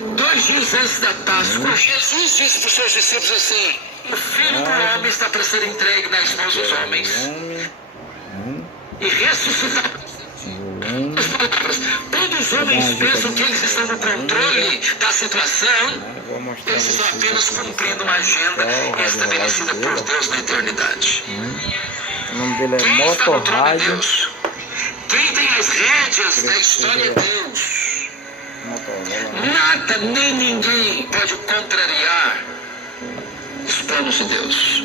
2 dias antes da Páscoa, Jesus disse para os seus discípulos assim: o Filho do Homem está para ser entregue nas mãos dos homens e ressuscitar. Todos os homens pensam que eles estão no controle da situação. Eles estão apenas cumprindo uma agenda estabelecida por Deus na eternidade. O nome dele é Quem está no trono é Motorrádio. Deus. Quem tem as rédeas da história é Deus. Nada nem ninguém pode contrariar os planos de Deus.